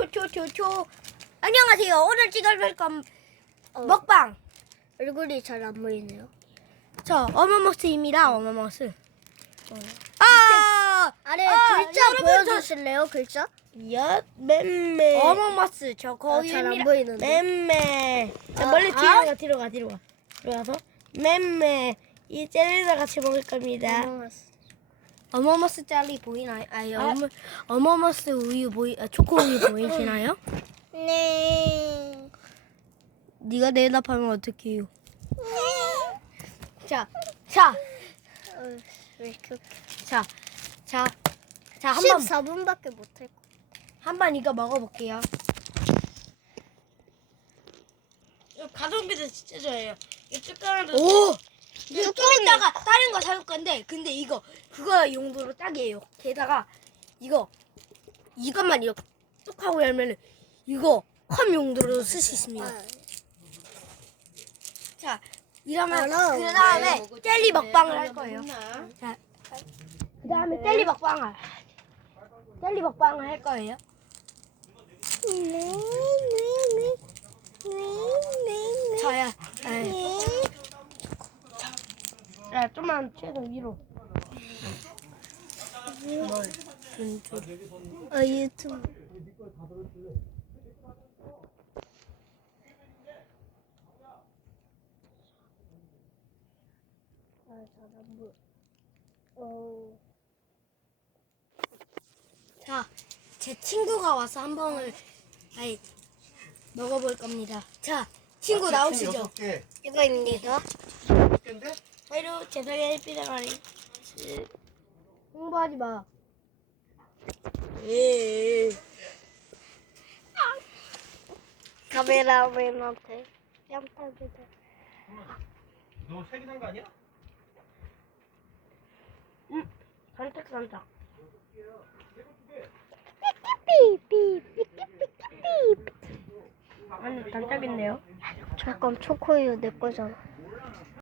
초초초초 안녕하세요 오늘 찍을 건 어, 먹방 얼굴이 잘 안 보이네요. 저 어머머스입니다 어머머스 아 아래 아, 글자 여러분, 보여주실래요? 글자? 야, 맴매 어머머스 저 아, 잘안 보이는데. 맴매 자, 아, 멀리 아? 뒤로 가 뒤로 가 뒤로 가 들어가서 맴매 이 젤리랑 같이 먹을 겁니다 어머머스. 어머머스 젤리 보이나요? 아니 아. 어머, 어머머스 우유 보이 아, 초코 우유 보이시나요? 네. 네가 대답하면 어떡해요 자, 자, 어, 왜 이렇게 자, 자, 자, 한 번, 14분밖에 못할 거. 한번 이거 먹어볼게요. 가성비도 진짜 좋아해요. 이 뚜껑도. 오! 이거 좀 이따가 다른 거 사올 건데, 근데 이거, 그거 용도로 딱이에요. 게다가, 이거, 이것만 이렇게 뚝 하고 열면은, 이거 컵 용도로 쓸 수 있습니다. 자, 이러면, 알아. 그 다음에 젤리 먹방을 할 거예요. 자, 그 다음에 젤리 먹방을. 젤리 먹방을 할 거예요. 네, 네, 네. 네, 네, 저야, 네. 에, 야, 좀만 최근 위로. 어, 유튜브. 아, 잘안. 자, 제 친구가 와서 한 번을, 아이, 먹어볼 겁니다. 자, 친구 나오시죠? 이거입니다. 하이로 제작의 삐라가리. 홍보하지 마. 예. 카메라맨한테 뺨따주다. 너 세기산 거 아니야? 산책 산책. 삐 아니 단짝인데요. 잠깐 초코우유 내 거잖아.